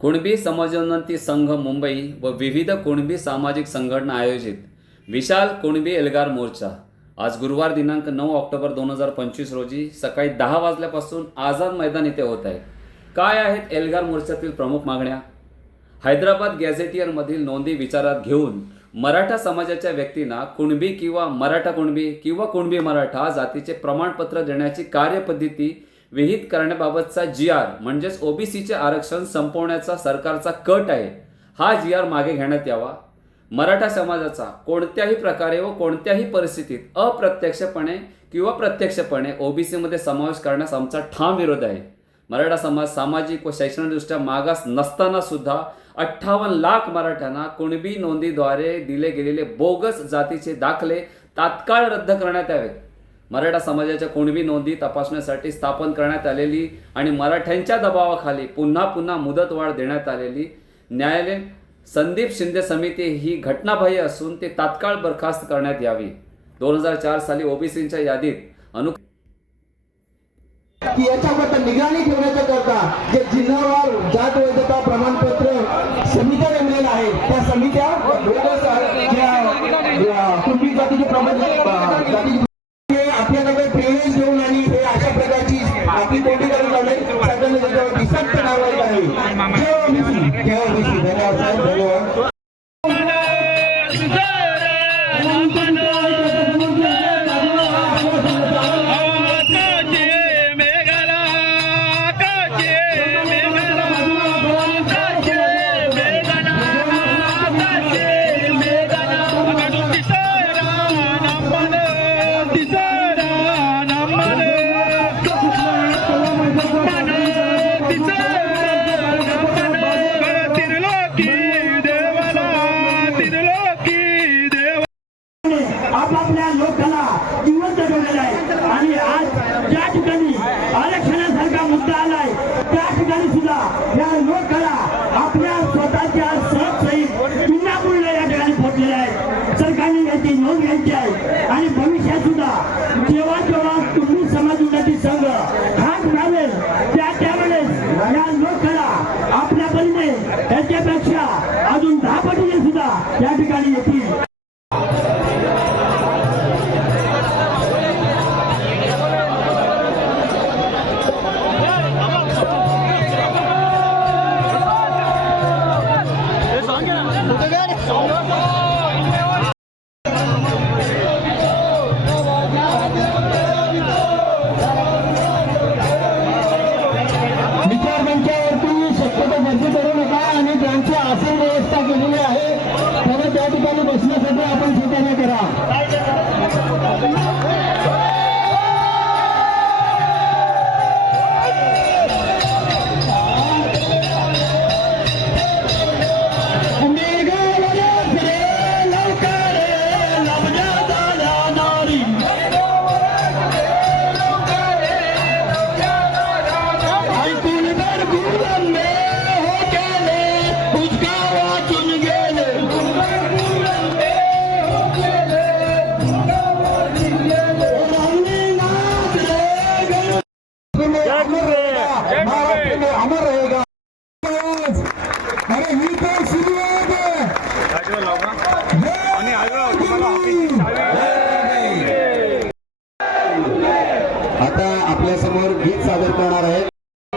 कुणबी समाजोन्नती संघ मुंबई व विविध कुणबी सामाजिक संघटना आयोजित विशाल कुणबी एल्गार मोर्चा. आज गुरुवार दिनांक नऊ ऑक्टोबर दोन हजार पंचवीस रोजी सकाळी दहा वाजल्यापासून आझाद मैदान येथे होत आहे. काय आहेत एल्गार मोर्चातील प्रमुख मागण्या? हैदराबाद गॅझेटियरमधील नोंदी विचारात घेऊन मराठा समाजाच्या व्यक्तींना कुणबी किंवा मराठा कुणबी किंवा कुणबी मराठा जातीचे प्रमाणपत्र देण्याची कार्यपद्धती विहित करण्याबाबतचा जी आर म्हणजेच ओबीसीचे आरक्षण संपवण्याचा सरकारचा कट आहे हा जी आर मागे घेण्यात यावा. मराठा समाजाचा कोणत्याही प्रकारे व कोणत्याही परिस्थितीत अप्रत्यक्षपणे किंवा प्रत्यक्षपणे ओबीसीमध्ये समावेश करण्यास आमचा ठाम विरोध आहे. मराठा समाज सामाजिक व शैक्षणिकदृष्ट्या मागास नसताना सुद्धा अठ्ठावन्न लाख मराठ्यांना कुणबी नोंदीद्वारे दिले गेलेले बोगस जातीचे दाखले तात्काळ रद्द करण्यात यावेत. मराठा समाजाच्या कोणबी नोंदी तपासण्यासाठी स्थापन करण्यात आलेली आणि मराठ्यांच्या दबावाखाली पुन्हा पुन्हा मुदतवाढ देण्यात आलेली न्यायालय संदीप शिंदे समिती ही घटनाबाह्य असून ते तात्काळ बरखास्त करण्यात यावी. दोन हजार चार साली ओबीसींच्या यादीत अनु की याच्याबद्दल निगराणी ठेवण्याच्या करता जे जिल्हावार जात वैधता प्रमाणपत्र समित्या नेमलेल्या आहेत. त्या समित्या बोगस जातीचे प्रमाण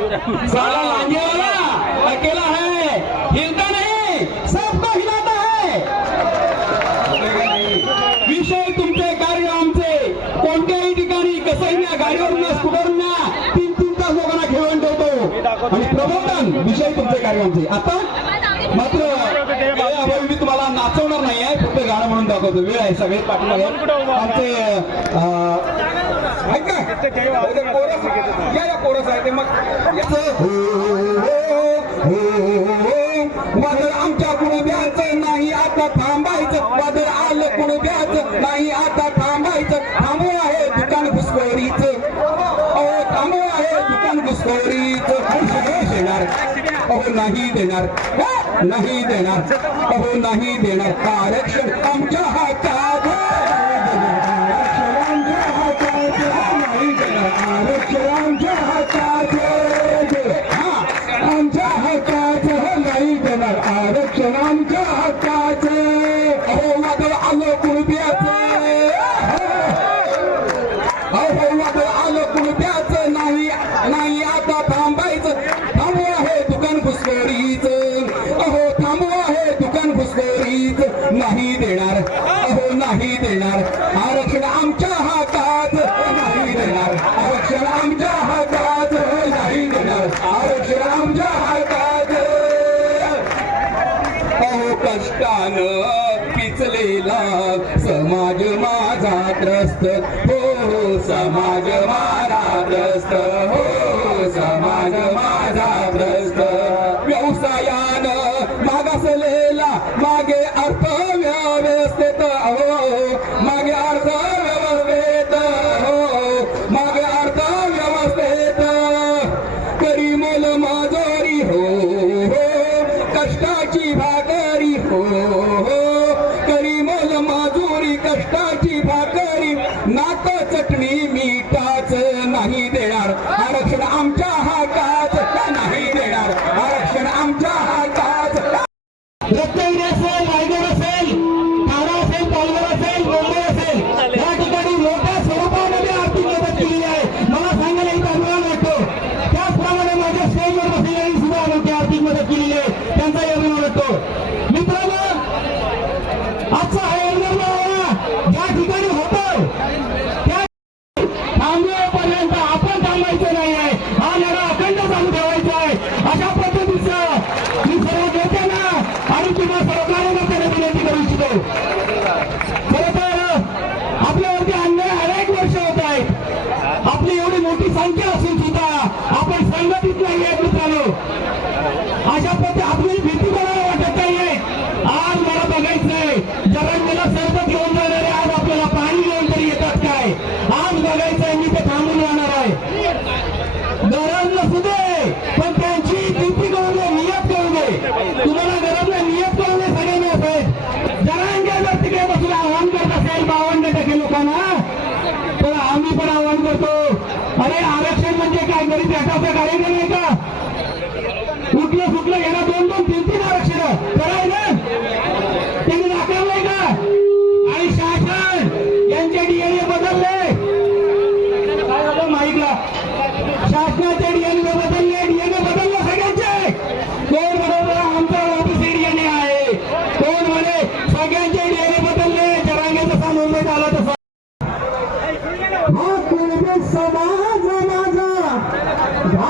सारा लांगे वाला अकेला है हिलता नहीं. सबको हिलाता है विषय तुमचे कार्य आमचे. कोणत्याही ठिकाणी कसंही न्या गाडीवरून न्या तीन तीन तास लोकांना घेऊन ठेवतो. आणि प्रबोधन विषय तुमचे कार्य आमचे. आता मात्र यावेळी मी तुम्हाला नाचवणार नाही आहे फक्त गाणं म्हणून दाखवतो. वेळ आहे सगळे पाठीमागे. आमचे या या कोरस आहे. ते मग हो, हो, हो, वादळ आमच्या कुणब्याचं नाही. आता थांबायचं. वादळ आलं कुणब्याचं नाही. आता थांबायचं. थांबू आहे दुकान घुसखोरीच. अहो थांबू आहे दुकान घुसखोरीच. देणार. अहो नाही देणार. नाही देणार. अहो नाही देणार. आरक्षण आमच्या हातात 最怕哥离婚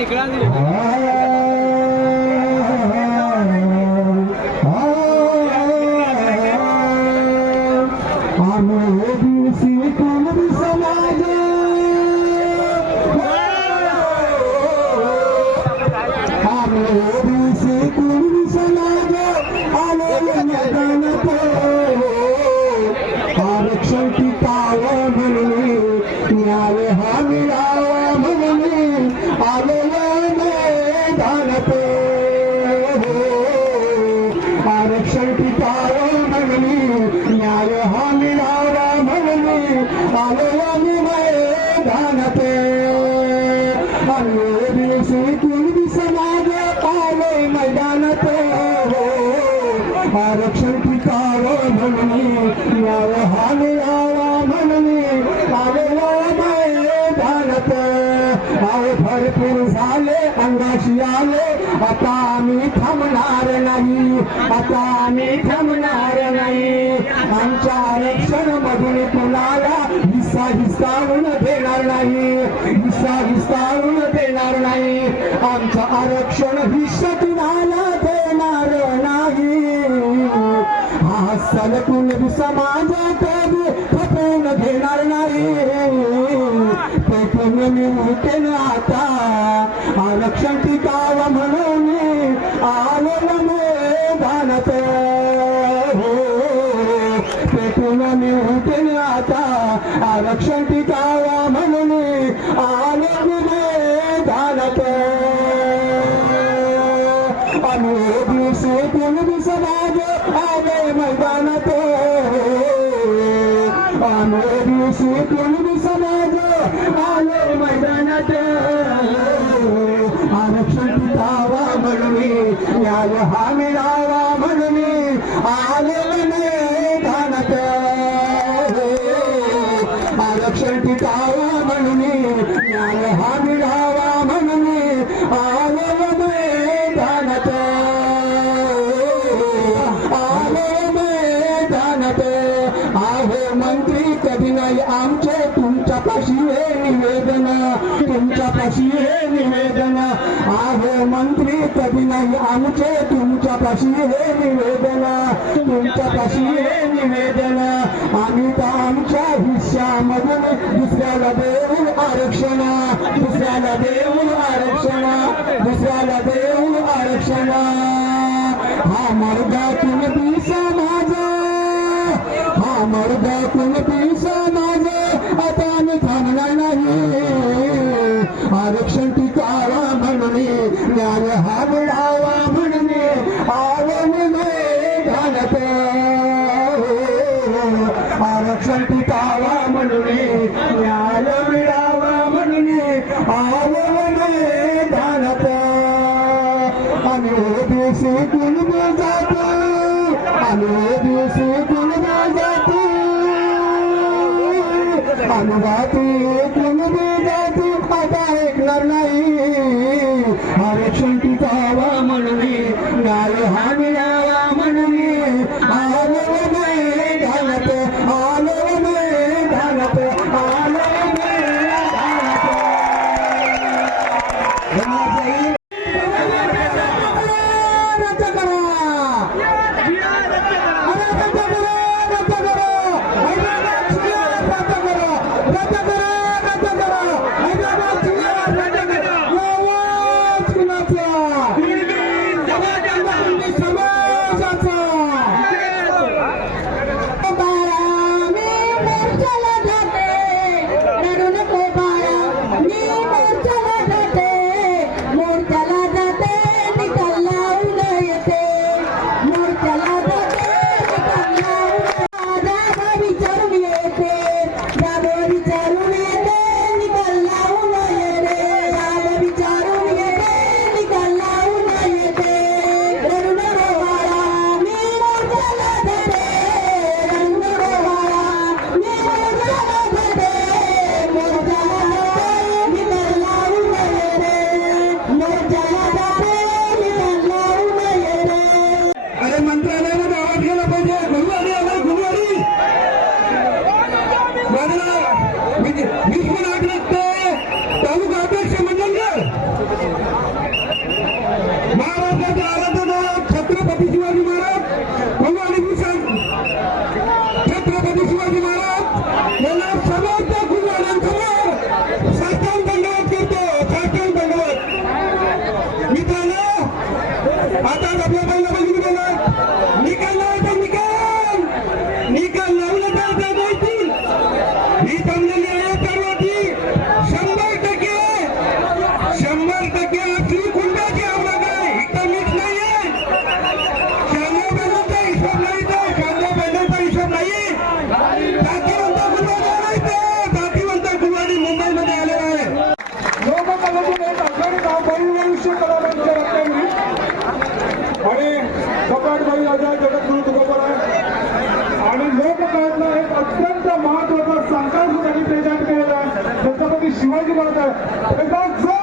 Ay, grande. سماج به کپي آتا आरक्षण मिळावा म्हणून न्याय हा मिळावा म्हणून आले पाशी हे निवेदन तुमच्या पाशी हे निवेदन. आम्ही तर आमच्या हिश्यामधून दुसऱ्याला देऊन आरक्षण दुसऱ्याला देऊन आरक्षण दुसऱ्याला देऊन आरक्षण. हा मर्गातून ती समाज हा मर्गातून ती समाज आता आम्ही थांबणार नाही. आरक्षण टिकावा म्हणणे न्याय हा वेळा दिवशी कुणबी जाती आम्ही दिवशी कुणबी जाती आम्ही जाती कुणबी जाती आता ऐकणार नाही. Vamos, vai, vamos, vamos. And that's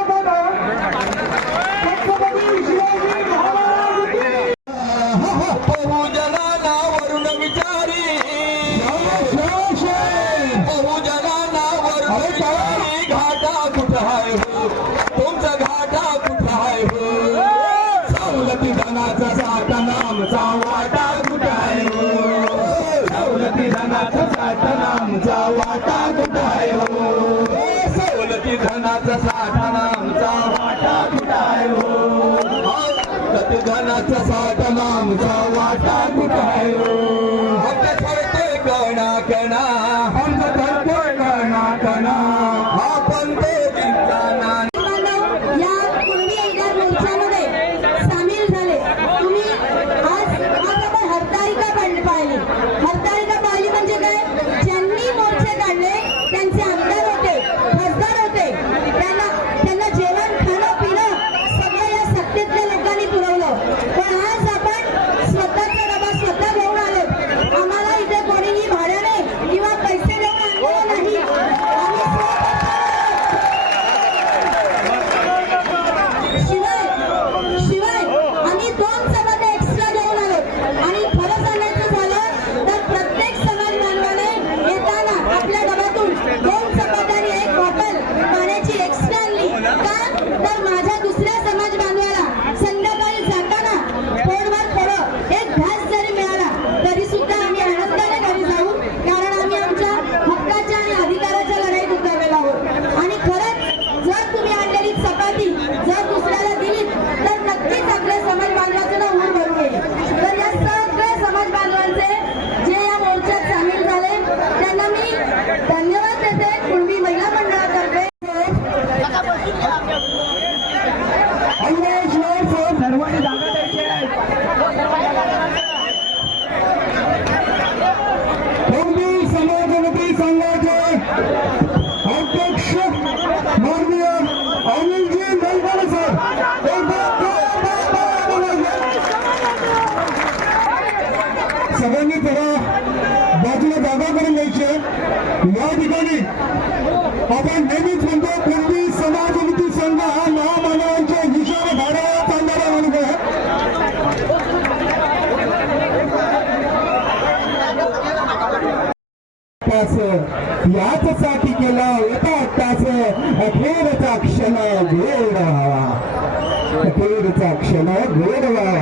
तास याचसाठी केला एका तास अखेरचा क्षण वेळ व्हावा अखेरचा क्षण वेळ व्हावा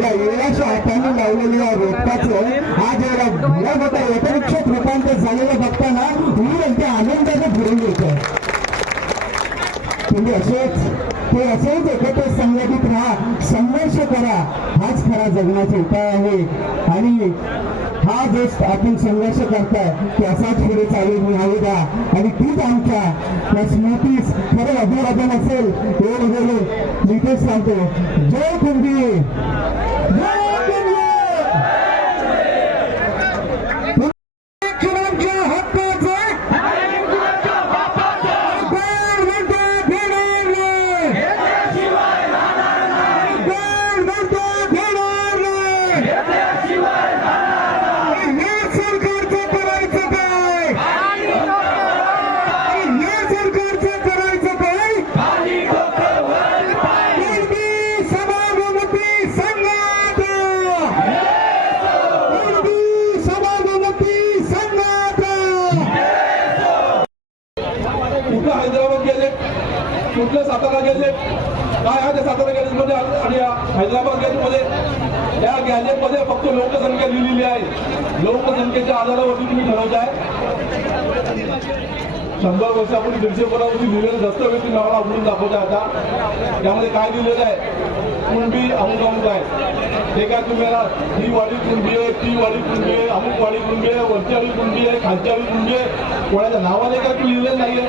या येण्याच्या हाताने लावलेल्या रोपाचं आज याला होता. यथवृक्षात रूपांतर झालेलं बघताना मी त्या आनंदाने भरून येतं तुम्ही असेच ते असेच एकत्र संघटित राहा. संघर्ष करा. हाच खरा जगण्याचा उपाय आहे. आणि जो आपण संघर्ष करताय त्याचाच असाच पुढे चालू मिळावी द्या आणि तीच आमच्या त्या स्मृतीस खरं अभिवादन असेल हे गेले मी तेच सांगतो. जय कुंभी मुख्यमंत्री हक्काचा कोण म्हणतो देणार नाही? कोण म्हणतो देणार नाही? या सरकारचं करायचं काय या सरकारचं करायचं काय कुणबी समाजोन्नती संघात कुणबी समाजोन्नती संघात कुठं गेले. कुठलं सातारा गेले? काय आहे त्या सातारा गॅलेजमध्ये आणि हैदराबाद गॅलेजमध्ये या गॅलेजमध्ये फक्त लोकसंख्या लिहिलेली आहे. लोकसंख्येच्या आधारावरती तुम्ही ठरवताय शंभर वर्षापूर्वी दीडशे वर्षापूर्वी लिहिलेले दस्तऐवज तुम्ही आम्हाला उघडून दाखवताय आता. त्यामध्ये काय लिहिलेलं आहे? कुणबी अमुक अमुक आहे. ते काय तुम्हाला ही वाडी कुणबी आहे ती वाडी कुणबी आहे अमुक वाडी कुणबी आहे वरची वाडी कुणबी आहे खालची वाडी कुणबी आहे? कोणाच्या नावाने काय तुम्ही लिहिलेलं नाहीये?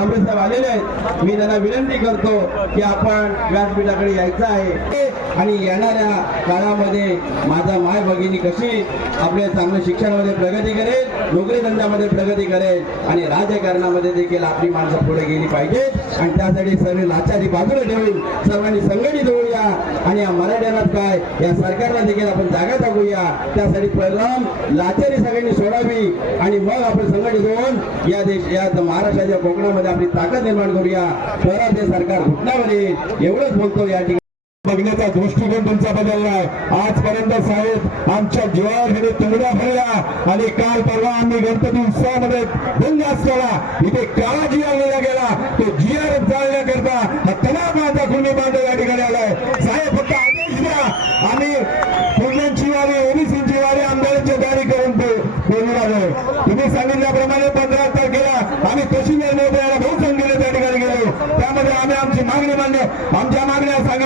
साबळे साहेब आलेले आहेत. मी त्यांना विनंती करतो की आपण व्यासपीठाकडे यायचं आहे. आणि येणाऱ्या काळामध्ये माझा माय भगिनी कशी आपल्या चांगल्या शिक्षणामध्ये प्रगती करेल नोकरी धंद्यामध्ये प्रगती करेल आणि राजकारणामध्ये देखील आपली माणसं पुढे गेली पाहिजे आणि त्यासाठी सर्व लाचारी बाजूला ठेवून सर्वांनी संघटित होऊया. आणि या मराठ्यांना काय या सरकारला देखील आपण जागा टाकूया त्यासाठी परिणाम लाचारी सगळ्यांनी सोडावी. आणि मग आपण संघटित होऊन या देश या महाराष्ट्राच्या कोकणामध्ये आपली ताकद निर्माण करूया. तरच हे सरकार घुटण्यावर येईल एवढंच बोलतो या ठिकाणी. बघण्याचा दृष्टिकोन तुमचा बदललाय आजपर्यंत साहेब आमच्या जीवावर हे तुंगड्या भरल्या आणि काल परवा आम्ही गणपती उत्सवामध्ये बिंदास केला इथे काळा जिया लिहिला गेला. तो जिया जाळण्याकरता हा तणाव माझा खुंडी बांधव या ठिकाणी आलाय. साहेब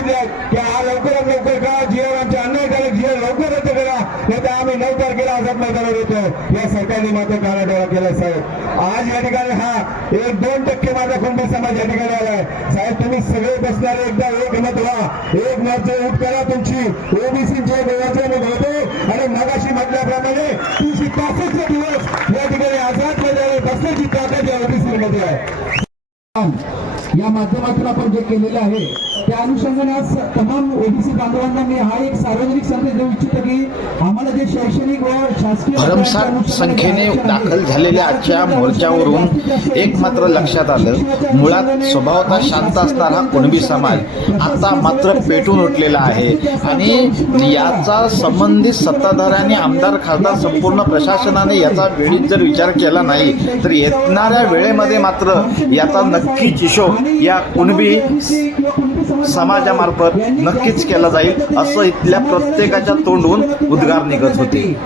सांगितले की हा लवकरात लवकर का जिओ आमच्या अन्याय झाला जिओ लवकर रद्द करा. नाही आम्ही नऊ तारखेला आझाद मैदानावर येतो. या सरकारने मात्र कानाडोळा केला साहेब. आज या ठिकाणी हा एक दोन टक्के माझा कुंभी समाज या ठिकाणी आलाय. साहेब तुम्ही सगळे बसणारे एकदा एक मत व्हा. एक मत उठ करा तुमची. ओबीसीचे गोव्याचे मी बोलतो. आणि मगाशी म्हटल्याप्रमाणे तुमची ताकद दिवस या ठिकाणी आझाद मैदानावर बसण्याची ताकद या ओबीसी मध्ये आहे. या माध्यमातून आपण जे केलेलं आहे त्या अनुषंगाने आज तमाम ओबीसी बांधवांना मी हा एक सार्वजनिक संदेश देऊ इच्छितो की आम्हाला जे शैक्षणिक व शासकीय भरमसाठ संख्येने दाखल झालेल्या आजच्या मोर्चावरून एक मात्र लक्षात आलं मुळात स्वभावता शांत असणारा कुणबी समाज आता मात्र पेटून उठलेला आहे. आणि याचा संबंधित सत्ताधाऱ्यांनी आमदार खासदार संपूर्ण प्रशासनाने याचा वेळीच जर विचार केला नाही तर येणाऱ्या वेळेमध्ये मात्र याचा नक्कीच हिशोब या कुणबी समाजामार्फत नक्कीच केला जाईल असं इथल्या प्रत्येकाच्या तोंडून उद्गार निघत होते.